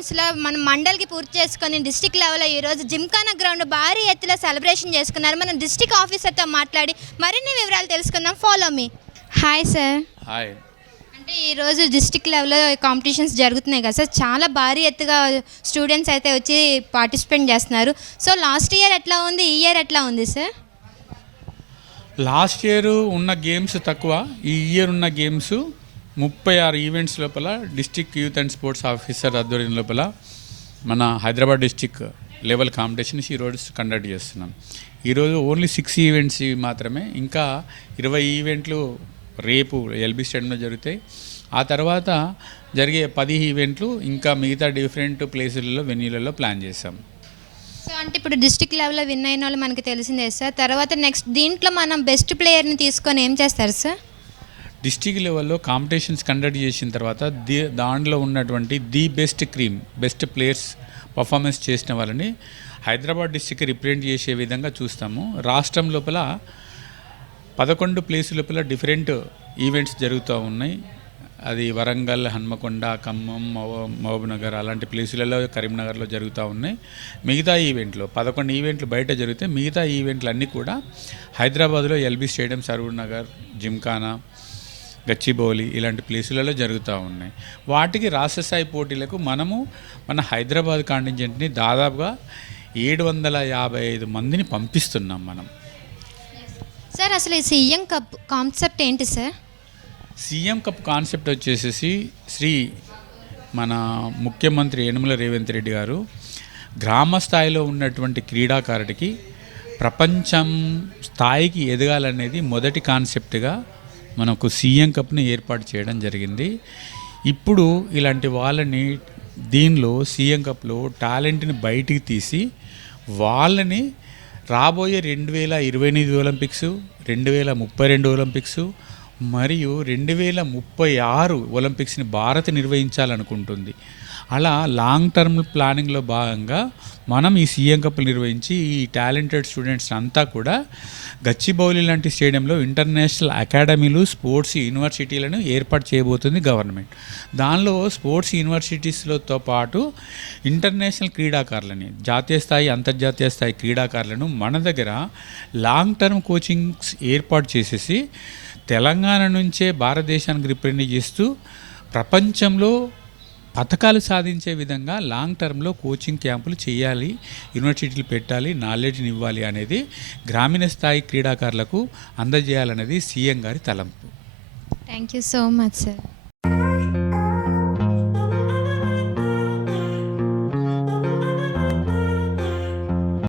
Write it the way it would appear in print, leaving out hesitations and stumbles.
ఈవెంట్స్లో మనం మండల్కి పూర్తి చేసుకొని డిస్టిక్ లెవెల్లో ఈరోజు జిమ్ఖానా గ్రౌండ్ భారీ ఎత్తులో సెలబ్రేషన్ చేసుకున్నారు. మనం డిస్టిక్ ఆఫీసర్తో మాట్లాడి మరిన్ని వివరాలు తెలుసుకుందాం. Follow me. Hi sir. Hi. అంటే ఈరోజు డిస్టిక్ లెవెల్లో కాంపిటీషన్స్ జరుగుతున్నాయి కదా సార్, చాలా భారీ ఎత్తుగా స్టూడెంట్స్ అయితే వచ్చి పార్టిసిపేట్ చేస్తున్నారు. సో లాస్ట్ ఇయర్ ఎట్లా ఉంది, ఈ ఇయర్ ఎట్లా ఉంది సార్? లాస్ట్ ఇయర్ ఉన్న గేమ్స్ తక్కువ, ఈ ఇయర్ ఉన్న గేమ్స్ 36 ఈవెంట్స్ లోపల district youth and sports officer ఆధ్వర్యం లోపల మన హైదరాబాద్ డిస్టిక్ లెవెల్ కాంపిటీషన్స్ ఈరోజు కండక్ట్ చేస్తున్నాం. ఈరోజు ఓన్లీ 6 ఈవెంట్స్ మాత్రమే, ఇంకా 20 ఈవెంట్లు రేపు ఎల్బీ స్టేడియంలో జరుగుతాయి. ఆ తర్వాత జరిగే 10 ఈవెంట్లు ఇంకా మిగతా డిఫరెంట్ ప్లేసులలో వెన్యూలలో ప్లాన్ చేశాం. సో అంటే ఇప్పుడు డిస్టిక్ లెవెల్లో విన్ అయిన వాళ్ళు మనకి తెలిసిందే సార్. తర్వాత నెక్స్ట్ దీంట్లో మనం బెస్ట్ ప్లేయర్ని తీసుకొని ఏం చేస్తారు సార్? డిస్టిక్ లెవెల్లో కాంపిటీషన్స్ కండక్ట్ చేసిన తర్వాత దాంట్లో ఉన్నటువంటి బెస్ట్ ప్లేయర్స్ పర్ఫార్మెన్స్ చేసిన వాళ్ళని హైదరాబాద్ డిస్టిక్ రిప్రజెంట్ చేసే విధంగా చూస్తాము. రాష్ట్రం లోపల 11 ప్లేస్ లోపల డిఫరెంట్ ఈవెంట్స్ జరుగుతూ ఉన్నాయి. అది వరంగల్, హన్మకొండ, ఖమ్మం, మహబూబ్నగర్ అలాంటి ప్లేసులలో, కరీంనగర్లో జరుగుతూ ఉన్నాయి. మిగతా ఈవెంట్లు 11 ఈవెంట్లు బయట జరిగితే మిగతా ఈవెంట్లు అన్నీ కూడా హైదరాబాద్లో ఎల్బీ స్టేడియం, సరూర్ నగర్, జిమ్ఖానా, గచ్చిబౌలి ఇలాంటి ప్లేసులలో జరుగుతూ ఉన్నాయి. వాటికి రాష్ట్ర స్థాయి పోటీలకు మనము మన హైదరాబాద్ కాంటింజెంట్ని దాదాపుగా 755 మందిని పంపిస్తున్నాం మనం. సార్ అసలు ఈ సీఎం కప్ కాన్సెప్ట్ ఏంటి సార్? సీఎం కప్ కాన్సెప్ట్ వచ్చేసి మన ముఖ్యమంత్రి యనమల రేవంత్ రెడ్డి గారు గ్రామ స్థాయిలో ఉన్నటువంటి క్రీడాకారుడికి ప్రపంచం స్థాయికి ఎదగాలనేది మొదటి కాన్సెప్ట్గా మనకు సీఎం కప్ని ఏర్పాటు చేయడం జరిగింది. ఇప్పుడు ఇలాంటి వాళ్ళని దీనిలో సీఎం కప్లో టాలెంట్ని బయటికి తీసి వాళ్ళని రాబోయే 2028 ఒలింపిక్స్, 2032 ఒలింపిక్స్ మరియు 2036 ఒలింపిక్స్ని భారత్ నిర్వహించాలనుకుంటుంది. అలా లాంగ్ టర్మ్ ప్లానింగ్లో భాగంగా మనం ఈ సీఎం కప్లు నిర్వహించి ఈ టాలెంటెడ్ స్టూడెంట్స్ అంతా కూడా గచ్చిబౌలి లాంటి స్టేడియంలో ఇంటర్నేషనల్ అకాడమీలు, స్పోర్ట్స్ యూనివర్సిటీలను ఏర్పాటు చేయబోతుంది గవర్నమెంట్. దానిలో స్పోర్ట్స్ యూనివర్సిటీస్లతో పాటు ఇంటర్నేషనల్ క్రీడాకారులని, జాతీయ స్థాయి, అంతర్జాతీయ స్థాయి క్రీడాకారులను మన దగ్గర లాంగ్ టర్మ్ కోచింగ్స్ ఏర్పాటు చేసేసి తెలంగాణ నుంచే భారతదేశానికి రిప్రజెంట్ చేస్తూ ప్రపంచంలో పథకాలు సాధించే విధంగా లాంగ్ టర్మ్లో కోచింగ్ క్యాంపులు చేయాలి, యూనివర్సిటీలు పెట్టాలి, నాలెడ్జ్ని ఇవ్వాలి అనేది గ్రామీణ స్థాయి క్రీడాకారులకు అందజేయాలనేది సీఎం గారి తలంపు. Thank you so much sir.